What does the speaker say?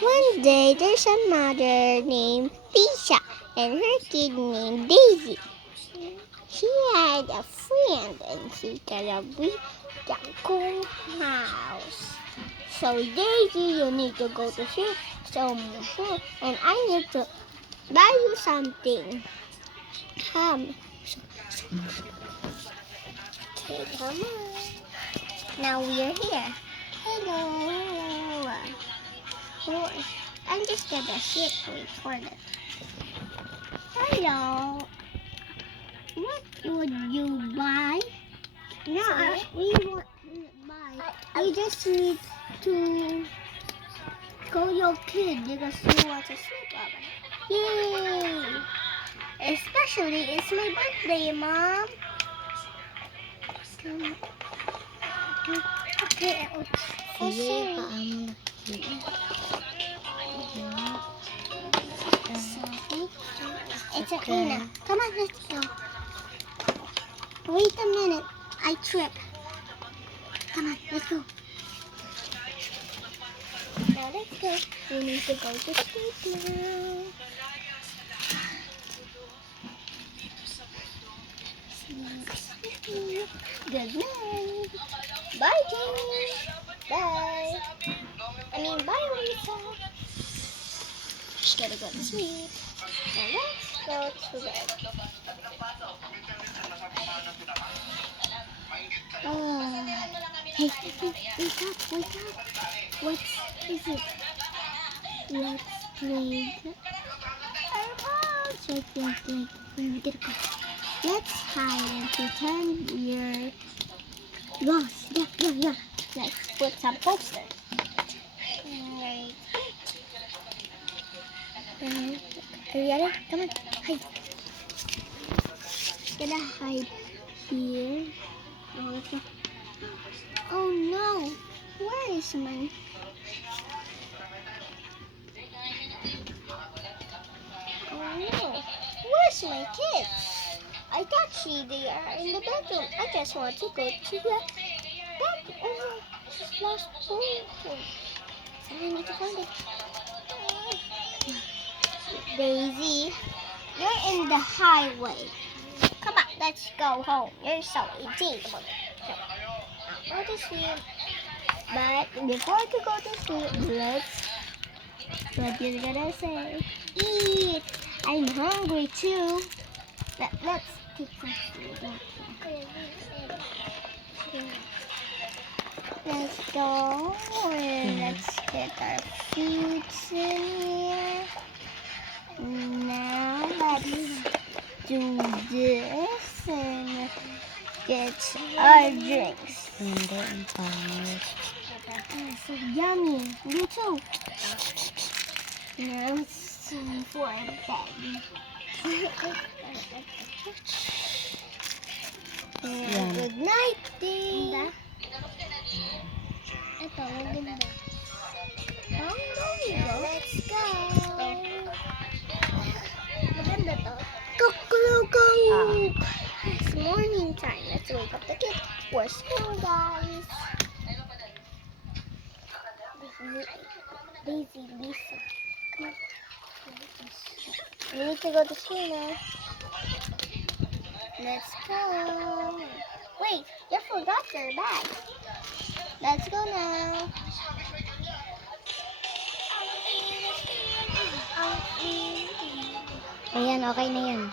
One day, there's a mother named Lisa and her kid named Daisy. She had a friend and she got a big cool house. So Daisy, you need to go to sleep somewhere and I need to buy you something. Come. Okay, come on. Now we're here. Hello. Oh, I'm just gonna sit for that. Hello. What would you buy? No, we won't buy. We just need to call your kid because he wants to sleep over. Yay! Especially it's my birthday, Mom. Okay. It's okay now. Come on, let's go. Wait a minute. I trip. Come on, let's go. Now let's go. We need to go to sleep now. Good night. Bye, Jamie. Bye. Bye, Lisa. Gotta go to sleep. Now let's go to bed. Oh. Hey, wake up. What is it? Let's play. Let's hide and pretend we're lost. Yeah. Let's put some posters. Right. Are you ready? Come on, hide. Gonna hide here. Oh no! Where is my? Oh no! Where's my kids? I thought they are in the bedroom. I just want to go to the back. Oh, she's lost phone. I need to find it. Daisy, you're in the highway. Come on, let's go home. You're so easy. Go to sleep. But before you go to sleep, what you're gonna say? Eat. I'm hungry too. Let's take some food. Let's go. Let's get our foods in here. Now let's do this and get our drinks. So yummy. You too. Now it's time for bed. Good night, Dee. Ito, maganda. Let's go. Maganda to. Go. It's morning time. Let's wake up the kids for school, guys. Daisy, Lisa. Come on. We need to go to school now. Let's go. Wait, you forgot your bag. Let's go now. Ayan, okay na yan.